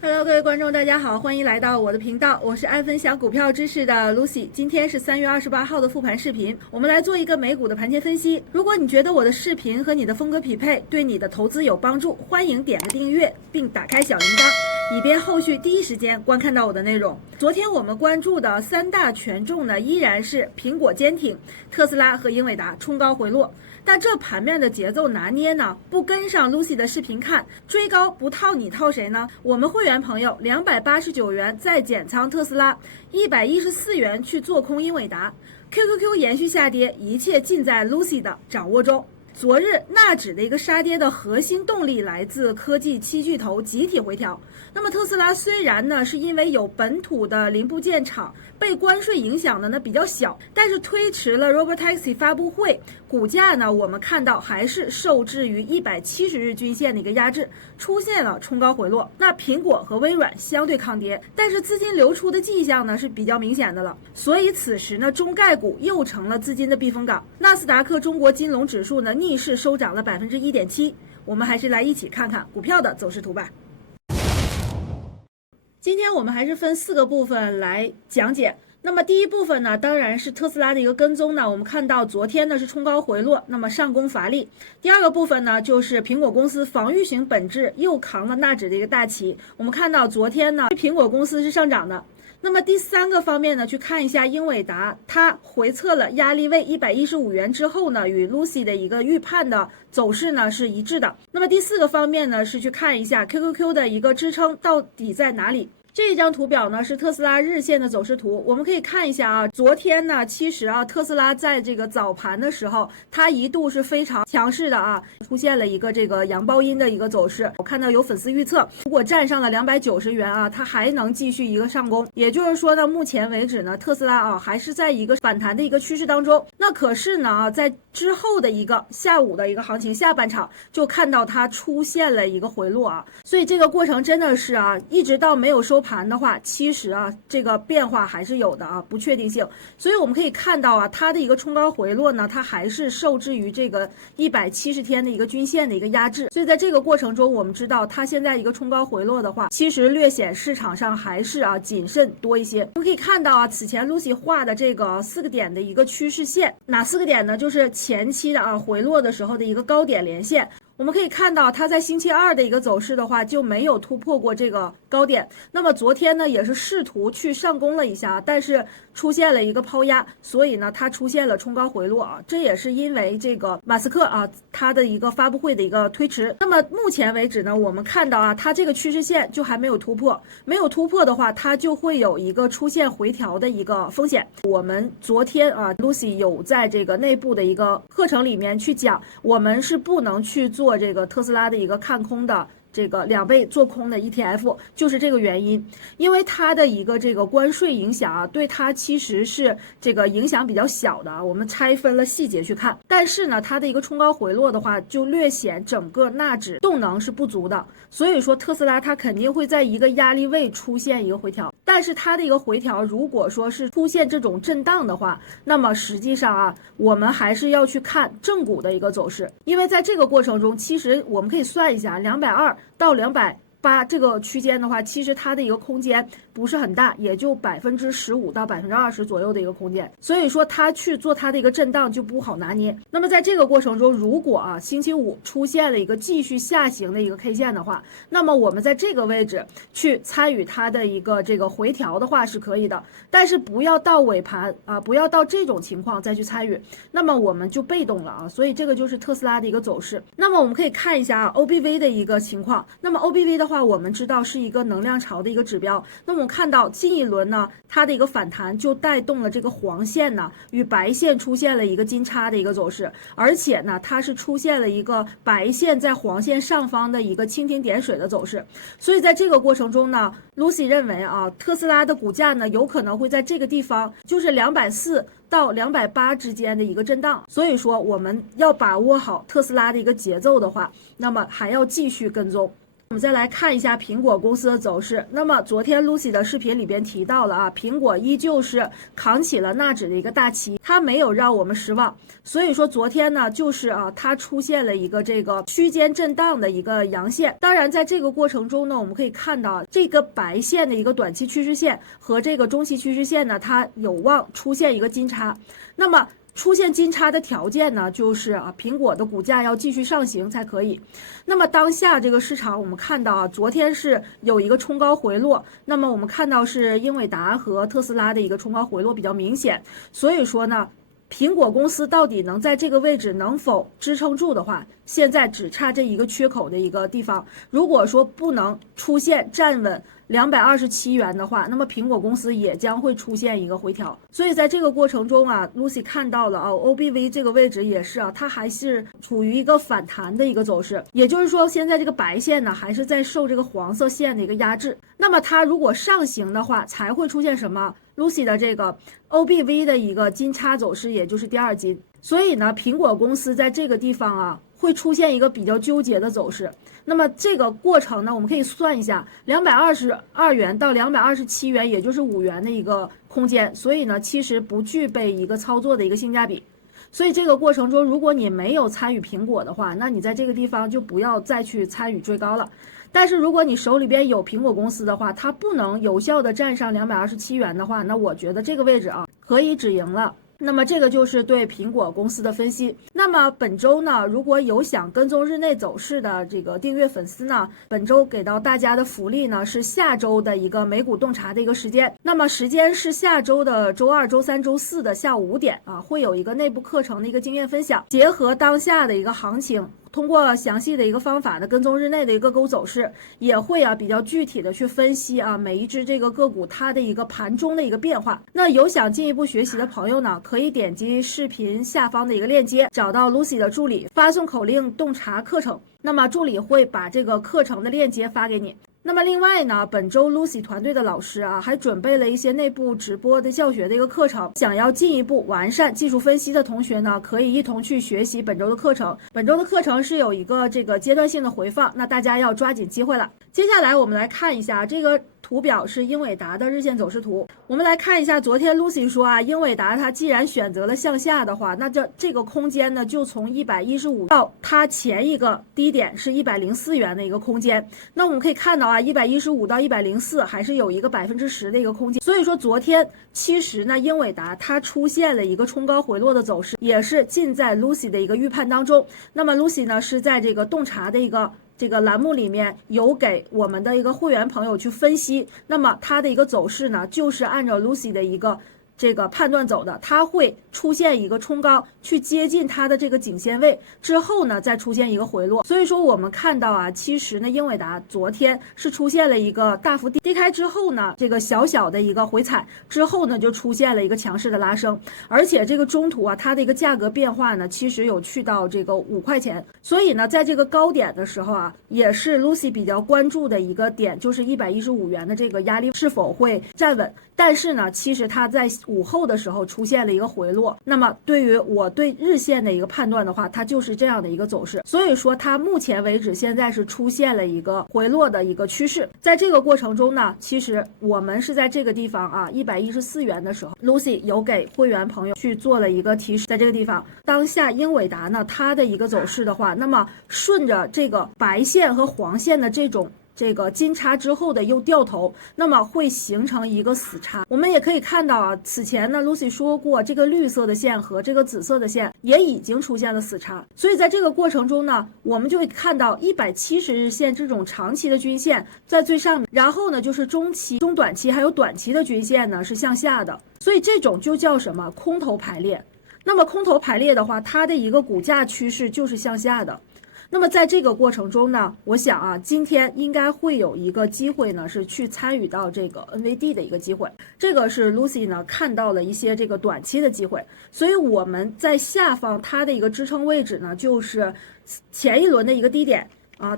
Hello，各位观众，大家好，欢迎来到我的频道，我是爱分享股票知识的 Lucy。今天是3月28号的复盘视频，我们来做一个美股的盘前分析。如果你觉得我的视频和你的风格匹配，对你的投资有帮助，欢迎点个订阅，并打开小铃铛，以便后续第一时间观看到我的内容。昨天我们关注的三大权重呢，依然是苹果坚挺、特斯拉和英伟达冲高回落。但这盘面的节奏拿捏呢，不跟上 Lucy 的视频看，追高不套你套谁呢？我们会员朋友289元再减仓特斯拉，114元去做空英伟达 ，QQQ 延续下跌，一切尽在 Lucy 的掌握中。昨日纳指的一个杀跌的核心动力来自科技七巨头集体回调。那么特斯拉虽然呢是因为有本土的零部件厂被关税影响的呢比较小，但是推迟了 Robotaxi 发布会，股价呢我们看到还是受制于170日均线的一个压制，出现了冲高回落。那苹果和微软相对抗跌，但是资金流出的迹象呢是比较明显的了，所以此时呢中概股又成了资金的避风港。纳斯达克中国金融指数呢逆势收涨了1.7%，我们还是来一起看看股票的走势图吧。今天我们还是分4个部分来讲解。那么第一部分呢，当然是特斯拉的一个跟踪呢，我们看到昨天呢是冲高回落，那么上攻乏力。第二个部分呢，就是苹果公司防御型本质又扛了纳指的一个大旗，我们看到昨天呢苹果公司是上涨的。那么第三个方面呢，去看一下英伟达，它回测了压力位115元之后呢，与 Lucy 的一个预判的走势呢是一致的。那么第4个方面呢，是去看一下 QQQ 的一个支撑到底在哪里。这一张图表呢是特斯拉日线的走势图，我们可以看一下啊，昨天呢其实啊特斯拉在这个早盘的时候，它一度是非常强势的啊，出现了一个这个阳包阴的一个走势。我看到有粉丝预测，如果站上了290元啊，它还能继续一个上攻。也就是说呢，目前为止呢，特斯拉啊还是在一个反弹的一个趋势当中。那可是呢啊，在之后的一个下午的一个行情下半场，就看到它出现了一个回落啊，所以这个过程真的是啊，一直到没有收盘的话，其实啊这个变化还是有的啊，不确定性。所以我们可以看到啊，它的一个冲高回落呢，它还是受制于这个170天的一个均线的一个压制。所以在这个过程中，我们知道它现在一个冲高回落的话，其实略显市场上还是啊谨慎多一些。我们可以看到啊，此前 Lucy 画的这个4个点的一个趋势线，哪4个点呢？就是前期的啊回落的时候的一个高点连线。我们可以看到它在星期二的一个走势的话就没有突破过这个高点，那么昨天呢也是试图去上攻了一下，但是出现了一个抛压，所以呢它出现了冲高回落啊，这也是因为这个马斯克啊他的一个发布会的一个推迟。那么目前为止呢，我们看到啊它这个趋势线就还没有突破，没有突破的话，它就会有一个出现回调的一个风险。我们昨天啊 Lucy 有在这个内部的一个课程里面去讲，我们是不能去做这个特斯拉的一个看空的这个2倍做空的 ETF， 就是这个原因，因为它的一个这个关税影响啊，对它其实是这个影响比较小的啊。我们拆分了细节去看，但是呢，它的一个冲高回落的话，就略显整个纳指动能是不足的，所以说特斯拉它肯定会在一个压力位出现一个回调。但是它的一个回调，如果说是出现这种震荡的话，那么实际上啊，我们还是要去看正股的一个走势，因为在这个过程中，其实我们可以算一下220到280这个区间的话，其实它的一个空间不是很大，也就15%到20%左右的一个空间，所以说它去做它的一个震荡就不好拿捏。那么在这个过程中，如果啊星期五出现了一个继续下行的一个 K 线的话，那么我们在这个位置去参与它的一个这个回调的话是可以的，但是不要到尾盘啊，不要到这种情况再去参与，那么我们就被动了啊。所以这个就是特斯拉的一个走势。那么我们可以看一下啊 OBV 的一个情况。那么 OBV 的话，我们知道是一个能量潮的一个指标。那么我们看到近一轮呢，它的一个反弹就带动了这个黄线呢与白线出现了一个金叉的一个走势，而且呢，它是出现了一个白线在黄线上方的一个蜻蜓点水的走势。所以在这个过程中呢 ，Lucy 认为啊，特斯拉的股价呢有可能会在这个地方，就是240到280之间的一个震荡。所以说，我们要把握好特斯拉的一个节奏的话，那么还要继续跟踪。我们再来看一下苹果公司的走势。那么昨天 Lucy 的视频里边提到了啊，苹果依旧是扛起了纳指的一个大旗，它没有让我们失望。所以说昨天呢，就是它出现了一个这个区间震荡的一个阳线。当然在这个过程中呢，我们可以看到这个白线的一个短期趋势线和这个中期趋势线呢，它有望出现一个金叉。那么出现金叉的条件呢，就是苹果的股价要继续上行才可以。那么当下这个市场，我们看到昨天是有一个冲高回落，那么我们看到是英伟达和特斯拉的一个冲高回落比较明显，所以说呢，苹果公司到底能在这个位置能否支撑住的话，现在只差这一个缺口的一个地方。如果说不能出现站稳227元的话，那么苹果公司也将会出现一个回调。所以在这个过程中Lucy 看到了OBV 这个位置也是它还是处于一个反弹的一个走势，也就是说现在这个白线呢还是在受这个黄色线的一个压制。那么它如果上行的话，才会出现什么？Lucy 的这个 OBV 的一个金叉走势，也就是第二金。所以呢，苹果公司在这个地方会出现一个比较纠结的走势。那么这个过程呢，我们可以算一下，222元到227元，也就是5元的一个空间。所以呢，其实不具备一个操作的一个性价比。所以这个过程中，如果你没有参与苹果的话，那你在这个地方就不要再去参与追高了。但是如果你手里边有苹果公司的话，它不能有效的站上227元的话，那我觉得这个位置可以止盈了。那么这个就是对苹果公司的分析。那么本周呢，如果有想跟踪日内走势的这个订阅粉丝呢，本周给到大家的福利呢是下周的一个美股洞察的一个时间。那么时间是下周的周二、周三、周四的下午5点会有一个内部课程的一个经验分享，结合当下的一个行情，通过详细的一个方法的跟踪日内的一个个股走势，也会比较具体的去分析每一只这个个股它的一个盘中的一个变化。那有想进一步学习的朋友呢，可以点击视频下方的一个链接，找到 Lucy 的助理，发送口令洞察课程，那么助理会把这个课程的链接发给你。那么另外呢，本周 Lucy 团队的老师还准备了一些内部直播的教学的一个课程，想要进一步完善技术分析的同学呢，可以一同去学习本周的课程。本周的课程是有一个这个阶段性的回放，那大家要抓紧机会了。接下来我们来看一下这个图表是英伟达的日线走势图。我们来看一下，昨天 Lucy 说英伟达它既然选择了向下的话，那这个空间呢，就从115到它前一个低点是104元的一个空间。那我们可以看到115到104还是有一个10%的一个空间。所以说昨天其实呢，英伟达它出现了一个冲高回落的走势，也是尽在 Lucy 的一个预判当中。那么 Lucy 呢是在这个洞察的一个这个栏目里面有给我们的一个会员朋友去分析，那么它的一个走势呢，就是按照 Lucy 的一个这个判断走的，它会出现一个冲高去接近它的这个颈线位之后呢，再出现一个回落。所以说我们看到其实呢，英伟达昨天是出现了一个大幅低开之后呢，这个小小的一个回踩之后呢，就出现了一个强势的拉升，而且这个中途它的一个价格变化呢，其实有去到这个5块钱。所以呢，在这个高点的时候也是 Lucy 比较关注的一个点，就是115元的这个压力是否会站稳。但是呢，其实它在午后的时候出现了一个回落，那么对于我对日线的一个判断的话，它就是这样的一个走势。所以说它目前为止现在是出现了一个回落的一个趋势。在这个过程中呢，其实我们是在这个地方114元的时候 Lucy 有给会员朋友去做了一个提示。在这个地方当下英伟达呢它的一个走势的话，那么顺着这个白线和黄线的这个金叉之后的又掉头，那么会形成一个死叉。我们也可以看到此前呢 Lucy 说过，这个绿色的线和这个紫色的线也已经出现了死叉。所以在这个过程中呢，我们就会看到170日线这种长期的均线在最上面，然后呢就是中期、中短期还有短期的均线呢是向下的，所以这种就叫什么？空头排列。那么空头排列的话，它的一个股价趋势就是向下的。那么在这个过程中呢，我想今天应该会有一个机会呢，是去参与到这个 NVD 的一个机会。这个是 Lucy 呢看到了一些这个短期的机会，所以我们在下方它的一个支撑位置呢，就是前一轮的一个低点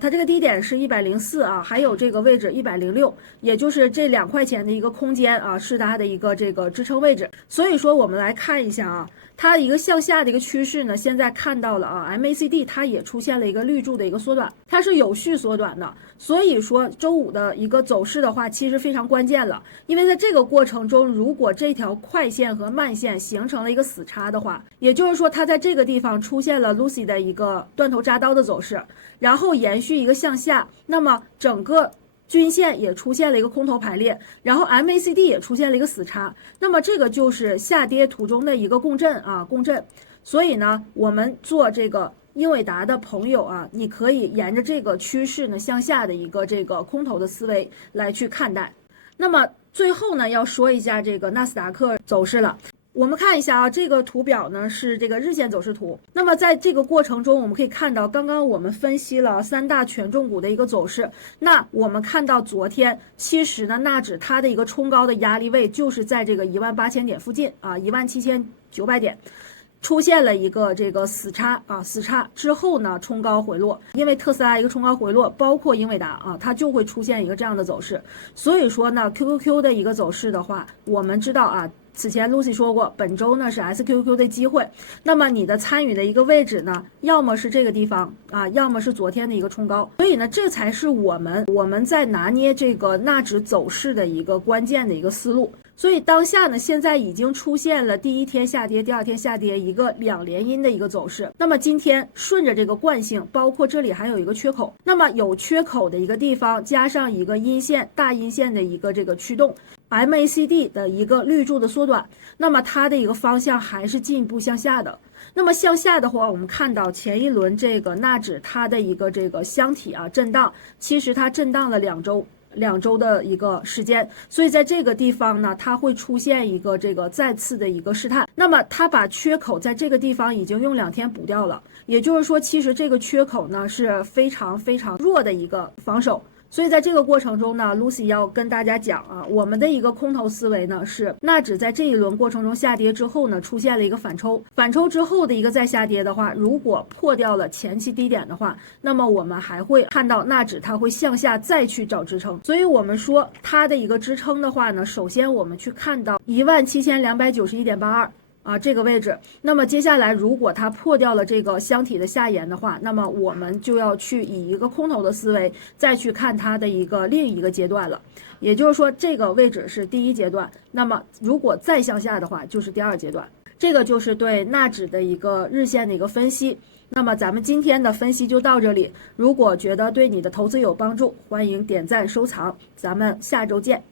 它这个低点是104还有这个位置106，也就是这2块钱的一个空间是它的一个这个支撑位置。所以说我们来看一下它一个向下的一个趋势呢，现在看到了啊 ，MACD 它也出现了一个绿柱的一个缩短，它是有序缩短的。所以说周五的一个走势的话，其实非常关键了，因为在这个过程中，如果这条快线和慢线形成了一个死叉的话，也就是说它在这个地方出现了 Lucy 的一个断头扎刀的走势，然后延续一个向下，那么整个均线也出现了一个空头排列，然后 MACD 也出现了一个死叉，那么这个就是下跌途中的一个共振啊，共振。所以呢，我们做这个英伟达的朋友啊，你可以沿着这个趋势呢向下的一个这个空头的思维来去看待。那么最后呢，要说一下这个纳斯达克走势了。我们看一下啊，这个图表呢是这个日线走势图。那么在这个过程中，我们可以看到，刚刚我们分析了三大权重股的一个走势。那我们看到昨天，其实呢，纳指它的一个冲高的压力位就是在这个18000点附近啊，17900点。出现了一个这个死叉啊，死叉之后呢，冲高回落，因为特斯拉一个冲高回落，包括英伟达啊，它就会出现一个这样的走势。所以说呢 ，QQQ 的一个走势的话，我们知道啊，此前 Lucy 说过，本周呢是 SQQQ 的机会。那么你的参与的一个位置呢，要么是这个地方啊，要么是昨天的一个冲高。所以呢，这才是我们在拿捏这个纳指走势的一个关键的一个思路。所以当下呢，现在已经出现了第一天下跌，第二天下跌，一个两连阴的一个走势。那么今天顺着这个惯性，包括这里还有一个缺口，那么有缺口的一个地方，加上一个阴线大阴线的一个这个驱动。MACD 的一个绿柱的缩短，那么它的一个方向还是进一步向下的。那么向下的话，我们看到前一轮这个纳指它的一个这个箱体啊震荡，其实它震荡了两周的一个时间，所以在这个地方呢，它会出现一个这个再次的一个试探。那么它把缺口在这个地方已经用2天补掉了，也就是说，其实这个缺口呢是非常非常弱的一个防守。所以在这个过程中呢 ，Lucy 要跟大家讲啊，我们的一个空头思维呢是纳指在这一轮过程中下跌之后呢，出现了一个反抽，反抽之后的一个再下跌的话，如果破掉了前期低点的话，那么我们还会看到纳指它会向下再去找支撑。所以我们说它的一个支撑的话呢，首先我们去看到17291.82。啊，这个位置，那么接下来如果它破掉了这个箱体的下沿的话，那么我们就要去以一个空头的思维再去看它的一个另一个阶段了。也就是说，这个位置是第一阶段，那么如果再向下的话，就是第二阶段。这个就是对纳指的一个日线的一个分析。那么咱们今天的分析就到这里，如果觉得对你的投资有帮助，欢迎点赞收藏，咱们下周见。